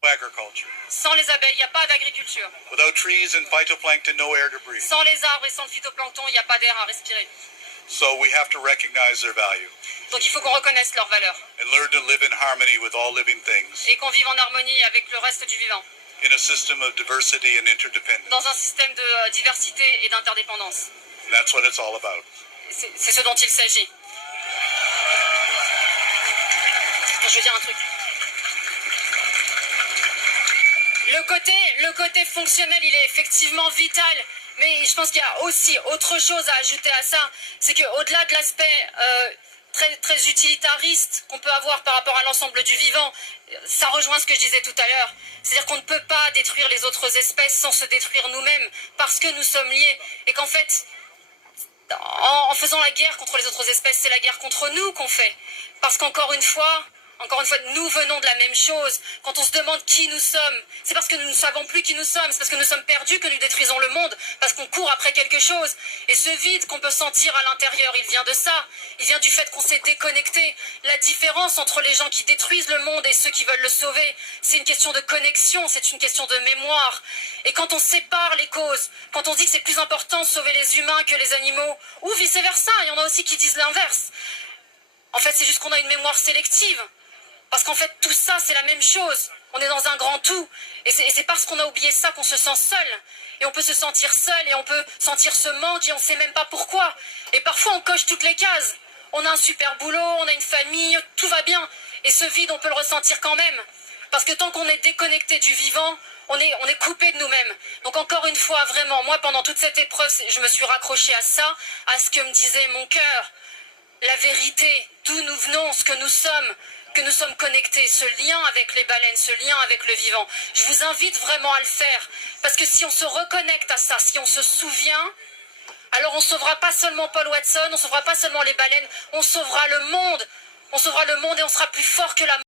Agriculture. Sans les abeilles, il n'y a pas d'agriculture. Without trees and phytoplankton, no air to breathe. Sans les arbres et sans le phytoplancton, il n'y a pas d'air à respirer. So we have to recognize their value Donc il faut qu'on reconnaisse leur valeur and learn to live in harmony with all living things et qu'on vive en harmonie avec le reste du vivant, in a system of diversity and interdependence. dans un système de diversité et d'interdépendance. And that's what it's all about. C'est ce dont il s'agit. Je veux dire un truc. Le côté fonctionnel, il est effectivement vital, mais je pense qu'il y a aussi autre chose à ajouter à ça. C'est qu'au-delà de l'aspect très, très utilitariste qu'on peut avoir par rapport à l'ensemble du vivant, ça rejoint ce que je disais tout à l'heure. C'est-à-dire qu'on ne peut pas détruire les autres espèces sans se détruire nous-mêmes, parce que nous sommes liés. Et qu'en fait, en faisant la guerre contre les autres espèces, c'est la guerre contre nous qu'on fait. Parce qu'encore une fois, nous venons de la même chose. Quand on se demande qui nous sommes, c'est parce que nous ne savons plus qui nous sommes, c'est parce que nous sommes perdus que nous détruisons le monde, parce qu'on court après quelque chose. Et ce vide qu'on peut sentir à l'intérieur, il vient de ça. Il vient du fait qu'on s'est déconnecté. La différence entre les gens qui détruisent le monde et ceux qui veulent le sauver, c'est une question de connexion, c'est une question de mémoire. Et quand on sépare les causes, quand on dit que c'est plus important de sauver les humains que les animaux, ou vice-versa, il y en a aussi qui disent l'inverse. En fait, c'est juste qu'on a une mémoire sélective. Parce qu'en fait, tout ça, c'est la même chose. On est dans un grand tout. Et c'est parce qu'on a oublié ça qu'on se sent seul. Et on peut se sentir seul et on peut sentir ce manque et on ne sait même pas pourquoi. Et parfois, on coche toutes les cases. On a un super boulot, on a une famille, tout va bien. Et ce vide, on peut le ressentir quand même. Parce que tant qu'on est déconnecté du vivant, on est coupé de nous-mêmes. Donc encore une fois, vraiment, moi, pendant toute cette épreuve, je me suis raccrochée à ça, à ce que me disait mon cœur. La vérité, d'où nous venons, ce que nous sommes connectés, ce lien avec les baleines, ce lien avec le vivant. Je vous invite vraiment à le faire, parce que si on se reconnecte à ça, si on se souvient, alors on sauvera pas seulement Paul Watson, on sauvera pas seulement les baleines, on sauvera le monde et on sera plus fort que la mort.